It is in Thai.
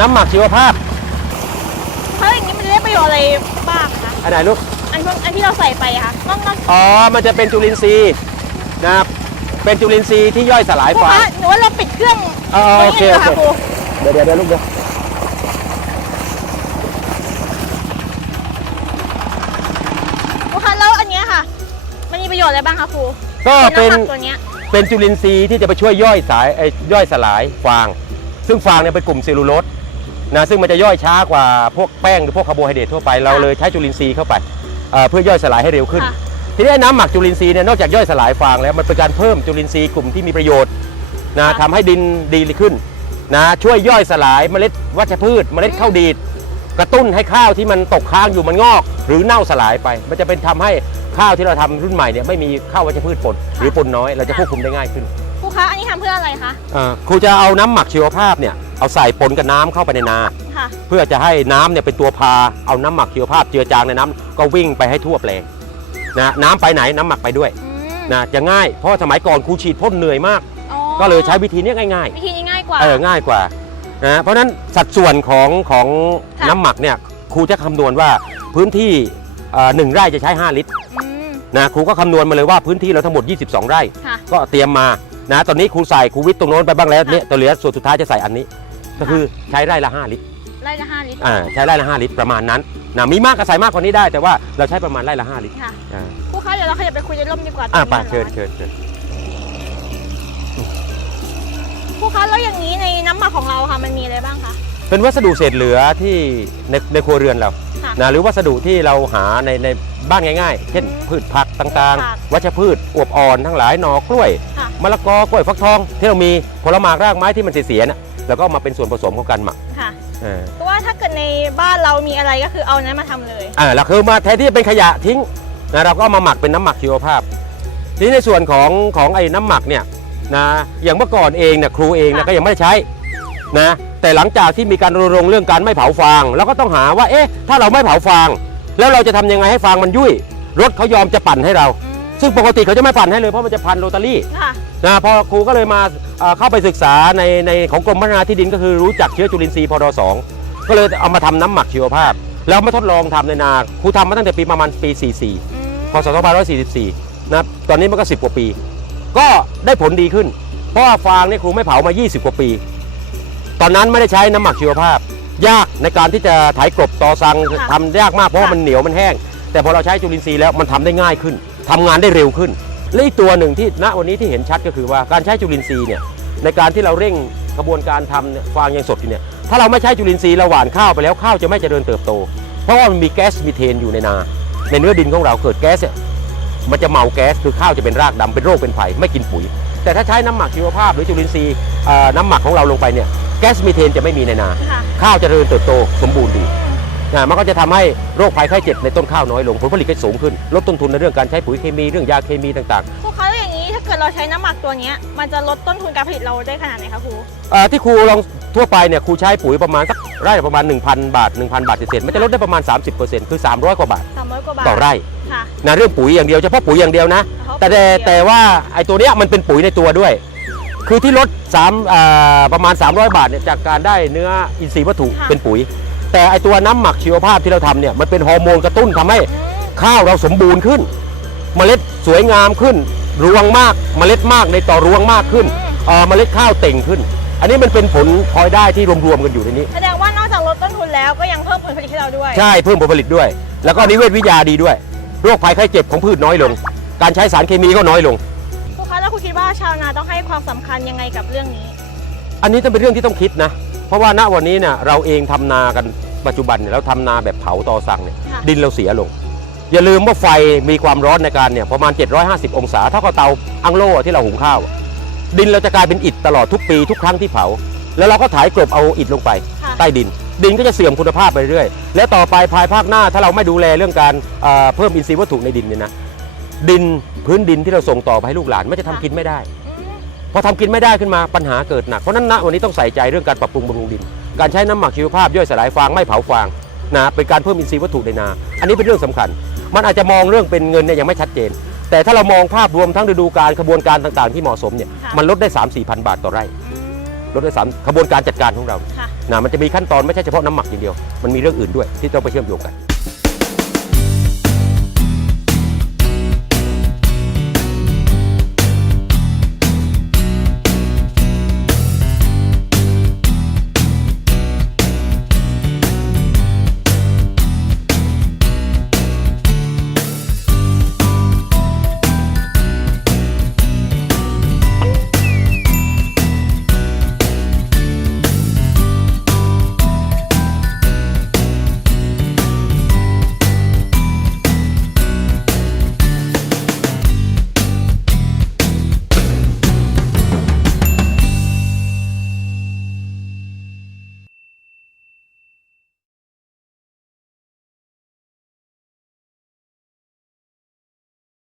น้ำหมักชีวภาพ ถ้าอย่างนี้มันได้ประโยชน์อะไรบ้างคะ อันไหนลูก อันพวกอันที่เราใส่ไปอะค่ะนอกนอกอ๋อ มันจะเป็นจุลินทรีย์นะครับ เป็นจุลินทรีย์ที่ย่อยสลายครูฟางคะหนูว่าเราปิดเครื่องอ๋อไว้โอเคนี่ดีกว่าโอเคครูเดี๋ยวเดี๋ยวเดี๋ยวลูกเดี๋ยวครูคะแล้วอันเนี้ยค่ะ มันมีประโยชน์อะไรบ้างคะครูก็เป็นำหมัตัวเนี้ยเป็นจุลินทรีย์ที่จะไปช่วยย่อยสายเอ้ยย่อยสลายฟาง ซึ่งฟางเนี่ยเป็นกลุ่มเซลลูโลส นะซึ่งมันจะย่อยช้ากว่าพวกแป้งหรือพวกคาร์โบไฮเดรตทั่วไปเราเลยใช้จุลินทรีย์เข้าไปเอ่อเพื่อย่อยสลายให้เร็วขึ้นค่ะทีนี้ไอ้น้ำหมักจุลินทรีย์เนี่ยนอกจากย่อยสลายฟางแล้วมันเป็นการเพิ่มจุลินทรีย์กลุ่มที่มีประโยชน์นะค่ะทำให้ดินดีขึ้นนะช่วยย่อยสลายเมล็ดวัชพืช เมล็ดข้าวดีดกระตุ้นให้ข้าวที่มันตกค้างอยู่มันงอก หรือเน่าสลายไป มันจะเป็นทำให้ข้าวที่เราทำรุ่นใหม่เนี่ยไม่มีข้าววัชพืชปนหรือปนน้อยเราจะควบคุมได้ง่ายขึ้น ครูคะอันนี้ทำเพื่ออะไรคะอ่าครูจะเอาน้ำหมักชีวภาพเนี่ยเอาใส่ปนกับน้ำเข้าไปในนา ค่ะ เพื่อจะให้น้ำเนี่ยเป็นตัวพาเอาน้ำหมักชีวภาพเจือจางในน้ำก็วิ่งไปให้ทั่วแปลงนะน้ำไปไหนน้ำหมักไปด้วยอืมนะจะง่ายเพราะสมัยก่อนครูฉีดพ่นเหนื่อยมาก อ๋อก็เลยใช้วิธีเนี้ยง่ายวิธีนี้ง่ายกว่า ๆเออง่ายกว่านะเพราะฉะนั้นสัดส่วนของของค่ะ น้ำหมักเนี่ยครูจะคำนวณว่าพื้นที่เอ่อหนึ่งไร่จะใช้ 5 ลิตรอืมนะครูก็คำนวณมาเลยว่าพื้นที่เราทั้งหมด 22 ไร่ ค่ะ ก็เตรียมมา นะตอนนี้ครูใส่ครูวิทย์ตรงโน้นไปบ้างแล้วค่ะเนี่ยตัวเหลือส่วนสุดท้ายจะใส่อันนี้ ก็คือใช้ไร่ละ5ลิตรไร่ละห้าลิตรอ่าใช้ไร่ละ5ลิตรประมาณนั้นนะมีมากก็ใส่มากกว่านี้ได้ แต่ว่าเราใช้ประมาณไร่ละ5ลิตรค่ะอ่าครูคะเดี๋ยวเราขยับไปคุยในร่มดีกว่าอ่าตรงไปนี้มันเชิญร้อนเชิญเชิญครูคะแล้วอย่างนี้ในน้ำหมักของเราค่ะมันมีอะไรบ้างคะ เป็นวัสดุเศษเหลือที่ในในครัวเรือนเราค่ะนะหรือวัสดุที่เราหาในในบ้านง่าย ๆ เช่นอืมพืชผักต่างผักๆวัชพืชอวบอ่อนทั้งหลายหน่อกล้วยค่ะ มะละกอกล้วยฟักทอง ที่เรามีผลไม้รากไม้ที่มันเสียๆนะแล้วก็เอามาเป็นส่วนผสมของการหมักค่ะ อ่าเพราะว่าถ้าเกิดในบ้านเรามีอะไรก็คือเอานั้นมาทำเลย อ่าเราคือมาแทนที่จะเป็นขยะทิ้งนะเราก็เอามาหมักเป็นน้ำหมักชีวภาพ ทีนี้ในส่วนของของไอ้น้ำหมักเนี่ยนะอย่างเมื่อก่อนเองเนี่ยครูเองนะค่ะ ก็ยังไม่ได้ใช้นะแต่หลังจากที่มีการรณรงค์เรื่องการไม่เผาฟางเราก็ต้องหาว่าเอ๊ะถ้าเราไม่เผาฟาง แล้วเราจะทำยังไงให้ฟางมันยุ่ยรถเขายอมจะปั่นให้เรา อืม ซึ่งปกติเขาจะไม่ปั่นให้เลยเพราะมันจะพันโรตารี่ค่ะ นะพอครูก็เลยมาเอ่อเข้าไปศึกษาในในของกรมพัฒนาที่ดินก็คือรู้จักเชื้อจุลินทรีย์พอดสองก็เลยเอามาทำน้ำหมักชีวภาพ แล้วมาทดลองทำในนาครูทำมาตั้งแต่ปีประมาณปี 44 อืมพศ 2544 นะครับตอนนี้มันก็ 10 กว่าปี ก็ได้ผลดีขึ้น เพราะว่าฟางเนี่ยครูไม่เผามา 20 กว่าปี ตอนนั้นไม่ได้ใช้น้ำหมักชีวภาพ ยากในการที่จะไถกลบตอซังทำยากมากเพราะว่ามันเหนียวมันแห้ง แต่พอเราใช้จุลินทรีย์แล้วมันทำได้ง่ายขึ้น ทำงานได้เร็วขึ้นและอีกตัวหนึ่งที่ณวันนี้ที่เห็นชัดก็คือว่าการใช้จุลินทรีย์เนี่ยในการที่เราเร่งกระบวนการทำเนี่ยฟางยังสดอยู่เนี่ยถ้าเราไม่ใช้จุลินทรีย์เราหว่านข้าวไปแล้วข้าวจะไม่เจริญเติบโต เพราะว่ามันมีแก๊สมีเทนอยู่ในนา ในเนื้อดินของเราเกิดแก๊สเนี่ยมันจะเมาแก๊สคือข้าวจะเป็นรากดำเป็นโรคเป็นไผ่ไม่กินปุ๋ย แต่ถ้าใช้น้ำหมักชีวภาพหรือจุลินทรีย์เอ่อน้ำหมักของเราลงไปเนี่ยแก๊สมีเทนจะไม่มีในนาค่ะข้าวจะเจริญเติบโตสมบูรณ์ดี นะมันก็จะทำให้โรคภัยไข้เจ็บในต้นข้าวน้อยลงผลผลิตก็สูงขึ้นลดต้นทุนในเรื่องการใช้ปุ๋ยเคมีเรื่องยาเคมีต่างครูคะแล้วอย่างนี้ถ้าเกิดเราใช้น้ำหมักตัวเนี้ยมันจะลดต้นทุนการผลิตเราได้ขนาดไหนคะครูๆเอ่อที่ครูลองทั่วไปเนี่ยครูใช้ปุ๋ยประมาณสักไร่ละประมาณ 1,000 บาท 1,000 บาทเศษๆมันจะลดได้ประมาณ 30%คือ 300 กว่าบาทสามร้อยกว่าบาทต่อไร่ค่ะนะเรื่องปุ๋ยอย่างเดียวเฉพาะปุ๋ยอย่างเดียวนะ แต่แต่แต่ว่าไอ้ตัวเนี้ยมันเป็นปุ๋ยในตัวด้วย คือที่ลด3อ่าประมาณ 300 บาทเนี่ยจากการได้เนื้ออินทรีย์วัตถุค่ะเป็นปุ๋ย แต่ไอ้ตัวน้ำหมักชีวภาพที่เราทำเนี่ยมันเป็นฮอร์โมนกระตุ้นทำให้อืมข้าวเราสมบูรณ์ขึ้น เมล็ดสวยงามขึ้น รวงมากเมล็ดมากในต่อรวงมากขึ้นเอ่อเมล็ดข้าวเต่งขึ้น อันนี้มันเป็นผลพลอยได้ที่รวมๆกันอยู่ในนี้ แสดงว่านอกจากลดต้นทุนแล้วก็ยังเพิ่มผลผลิตให้เราด้วย ใช่เพิ่มผลผลิตด้วย แล้วก็นิเวศวิทยาดีด้วย โรคภัยไข้เจ็บของพืชน้อยลง การใช้สารเคมีก็น้อยลง ครูคะแล้วครูคิดว่าชาวนาต้องให้ความสำคัญยังไงกับเรื่องนี้ อันนี้ต้องเป็นเรื่องที่ต้องคิดนะ เพราะว่าณวันนี้เนี่ยเราเองทำนากันปัจจุบันเนี่ยเราทำนาแบบเผาตอสั่งเนี่ยค่ะ ดินเราเสียลง อย่าลืมว่าไฟมีความร้อนในการเนี่ยประมาณ 750 องศาเท่ากับเตาอังโล่ที่เราหุงข้าวดินเราจะกลายเป็นอิฐตลอดทุกปีทุกครั้งที่เผา แล้วเราก็ถ่ายกลบเอาอิฐลงไป ค่ะ ใต้ดิน ดินก็จะเสื่อมคุณภาพไปเรื่อย และต่อไปภายภาคหน้าถ้าเราไม่ดูแลเรื่องการเอ่อเพิ่มอินทรีย์วัตถุในดินเนี่ยนะดินพื้นดินที่เราส่งต่อไปให้ลูกหลานไม่จะทำกินไม่ได้อืม พอทำกินไม่ได้ขึ้นมาปัญหาเกิดหนัก เพราะฉะนั้นณวันนี้ต้องใส่ใจเรื่องการปรับปรุงบำรุงดิน การใช้น้ำหมักชีวภาพย่อยสลายฟางไม่เผาฟางนะเป็นการเพิ่มอินทรีย์วัตถุในนา อันนี้เป็นเรื่องสำคัญ มันอาจจะมองเรื่องเป็นเงินเนี่ยยังไม่ชัดเจน แต่ถ้าเรามองภาพรวมทั้งฤดูการขบวนการต่างๆ ที่เหมาะสมเนี่ยค่ะมันลดได้ 3 4พันบาทต่อไร่อืมรถโดยสารขบวนการจัดการของเราค่ะนะมันจะมีขั้นตอนไม่ใช่เฉพาะน้ำหมักอย่างเดียว มันมีเรื่องอื่นด้วยที่ต้องไปเชื่อมโยงกัน